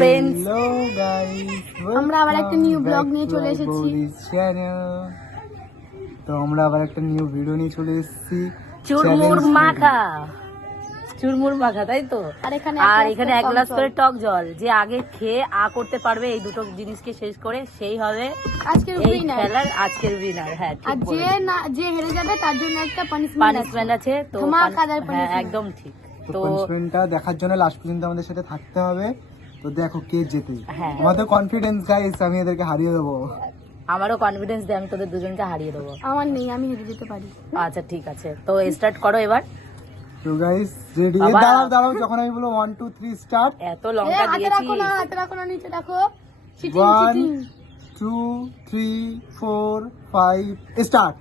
Friends, hello guys, আমরা আবার একটা নিউ ব্লগ নিয়ে চলে এসেছি। তো আমরা আবার একটা নিউ ভিডিও নিয়ে চলে এসেছি, চুরমুর মাখা, চুরমুর মাখা, তাই তো। আর এখানে এক গ্লাস করে টক জল। যে আগে খেয়ে করতে পারবে এই দুটো জিনিসকে শেষ করে, সেই হবে আজকের উইনার, আজকের উইনার। হ্যাঁ, আর যে হেরে যাবে তার জন্য একটা পানিশমেন্ট আছে। তো একদম ঠিক। তো পানিশমেন্টটা দেখার জন্য লাস্ট পর্যন্ত আমাদের সাথে থাকতে হবে। তো দেখো কে জেতে। আমাদের কনফিডেন্স গাইস, আমি এদেরকে হারিয়ে দেবো। আমারও কনফিডেন্স দেয় আমি তোদের দুজনকে হারিয়ে দেবো। আমার নেই, আমি হেরে যেতে পারি। আচ্ছা ঠিক আছে, তো স্টার্ট করো এবার। তো গাইস রেডি? দাঁড়াও, যখন আমি বলবো 1 2 3 স্টার্ট। এত লঙ্কা দিয়েছি, হাতে রাখো না, নিচে রাখো। 1 2 3 4 5 স্টার্ট।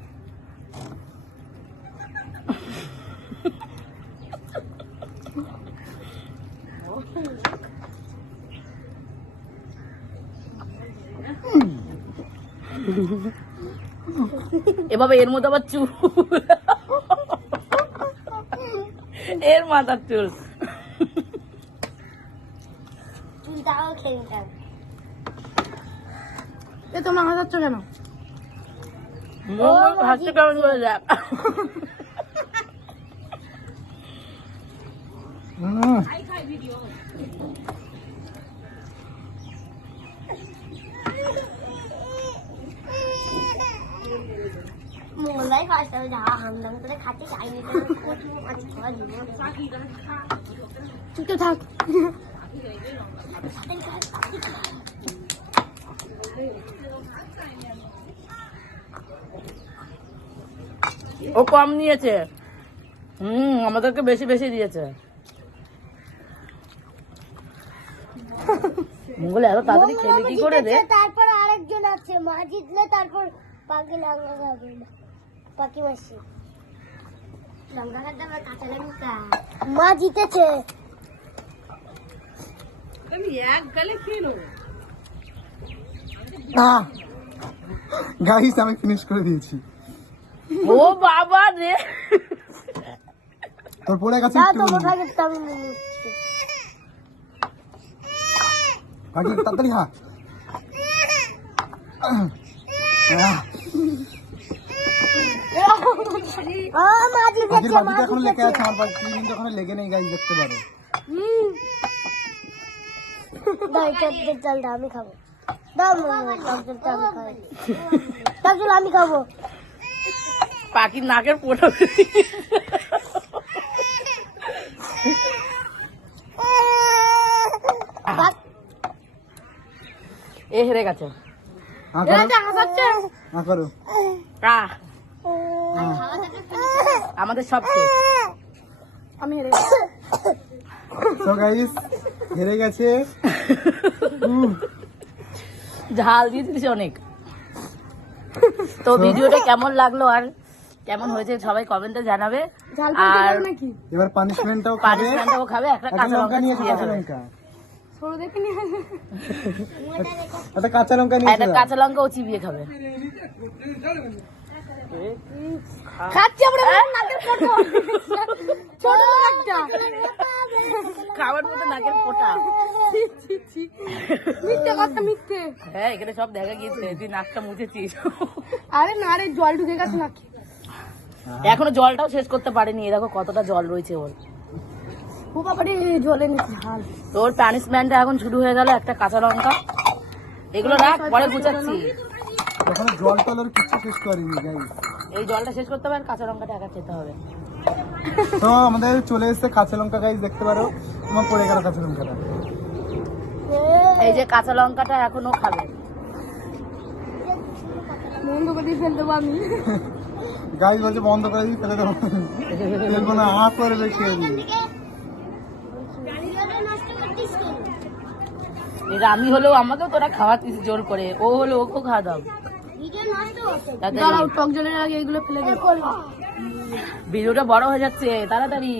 এভাবে এর মধ্যে আবার চুল, এর মাথার চুল। তোমরা হাসাচ্ছ কেন? হাসতে কেমন করে যাক। মোলাই ফার্স্ট আমি যা হামদাম করে খাতে চাইনি তো আজ খাওয়া দিব। চুপ থাক। ও কম নিয়েছে, আমাদেরকে বেশি বেশি দিয়েছে। মঙ্গল এত তাড়াতাড়ি খেলে কি করে রে? তারপর আরেকজন আছে, মা জিতলে তারপর পাখি লঙ্কা খাবে না, পাখি মাসি লঙ্কা খাতে হবে, কাঁচা লঙ্কা। মা জিতেছে, আমি এক গালে খেয়ে নেবো। গাইস আমি ফিনিশ করে দিয়েছি। ও বাবা রে, তোর পরে গেছে একটু। বাকি তাড়াতাড়ি খা। বাকিটা এখন লেগে আছে, আমার বাকি কিন্তু এখন লেগে নেই গাইস, দেখতে পারো। আমি খাবো, আমি খাবো। পাখির নাকের পোটা এ হেরে গেছে। আমাদের সব আমি হেরে গেছি। তো গাইস হেরে গেছে। ঝাল দিয়ে দিয়েছে অনেক। তো ভিডিওটা কেমন লাগলো আর কেমন হয়েছে সবাই কমেন্টে জানাবে। আর এবার পানিশমেন্টটাও খাবে, একটা কাঁচা লঙ্কা নিয়ে যাবে। একটা কাঁচা লঙ্কা নিয়ে, একটা কাঁচা লঙ্কা ও চিবিয়ে খাবে। খাচ্ছি আমরা, নাকের ফটো ছোট একটা খাবার মতো নাকের পোটা। মিথ্যে কথা, মিথ্যে। হ্যাঁ, এখানে সব দেখা গিয়েছে, তুই নাকটা মুছেছিস। আরে না রে, জল ঢুকে গেছে নাকি। এখনো জলটাও শেষ করতে পারেনি, দেখো কতটা জল রয়েছে ওর। ও বাবারে, জলে নিচে ঝাল। তোর পানিশমেন্ট এখন শুরু হয়ে গেল, একটা কাঁচা লঙ্কা। এগুলো রাখ, পরে বুঝাচ্ছি। এখন জল টলের কিছু শেষ করিনি গাইস। এই জলটা শেষ করতে হবে, আর কাঁচা লঙ্কাটা একা খেতে হবে। তো আমাদের চলে এসেছে কাঁচা লঙ্কা গাইস, দেখতে পারো। তোমার পড়ে গেল কাঁচা লঙ্কাটা। এই যে কাঁচা লঙ্কাটা এখনো খাবে। বন্ধ করে ফেল দেবো আমি। গাইস বলছে বন্ধ করে দিই, ফেলে দেবো। ফেলবো না, করবে খেয়ে দিই। আমি হলেও আমাকেও তোরা খাওয়াতিস জোর করে, ও হলো ওকেও খাওয়া দাও। টক জলের আগে এগুলো ফেলে দেবো। ভিডিওটা বড় হয়ে যাচ্ছে, তাড়াতাড়ি।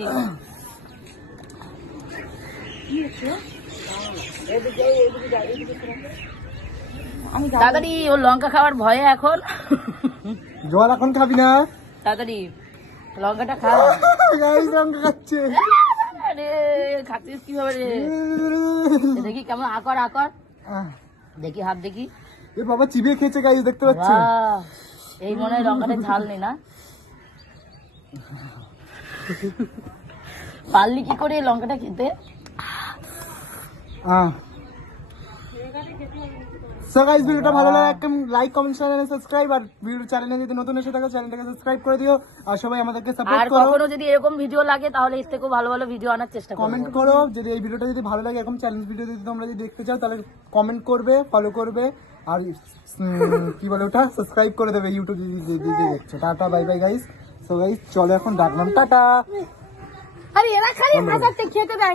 তাড়াতাড়ি, ও লঙ্কা খাওয়ার ভয়ে এখন। জল এখন খাবি না, তাড়াতাড়ি লঙ্কাটা খা। গাইস লঙ্কা খাচ্ছে। আরে খাচ্ছিস কিভাবে রে? দেখি কেমন আকর আকর, দেখি হাত দেখি। এ বাবা চিবিয়ে খেয়েছে গাইস, দেখতে পাচ্ছেন? বাহ, এই মনে হয় লঙ্কাটা ঝাল নেই না? পারলি কি করে এই লঙ্কাটা খেতে? সো গাইস, ভিডিওটা ভালো লাগে একটা লাইক, কমেন্ট, চ্যানেলে সাবস্ক্রাইব, আর ভিডিও চ্যানেলে যদি নতুন এসে থাকো চ্যানেলটাকে সাবস্ক্রাইব করে দিও, আর সবাই আমাদেরকে আর সাপোর্ট করো। কখনো যদি এরকম ভিডিও লাগে তাহলে এর থেকেও ভালো ভালো ভিডিও আনার চেষ্টা করব। কমেন্ট করো, যদি এই ভিডিওটা যদি ভালো লাগে, এরকম চ্যালেঞ্জ ভিডিও যদি তোমরা যদি দেখতে চাও তাহলে কমেন্ট করবে, ফলো করবে, আর কি বলে ওটা, সাবস্ক্রাইব করে দেবে ইউটিউব যদি দেখছো। Tata, bye bye guys. So guys চলো এখন ডাকলাম, টাটা। আরে এরা খালি হাজারটা খেতে দেয়।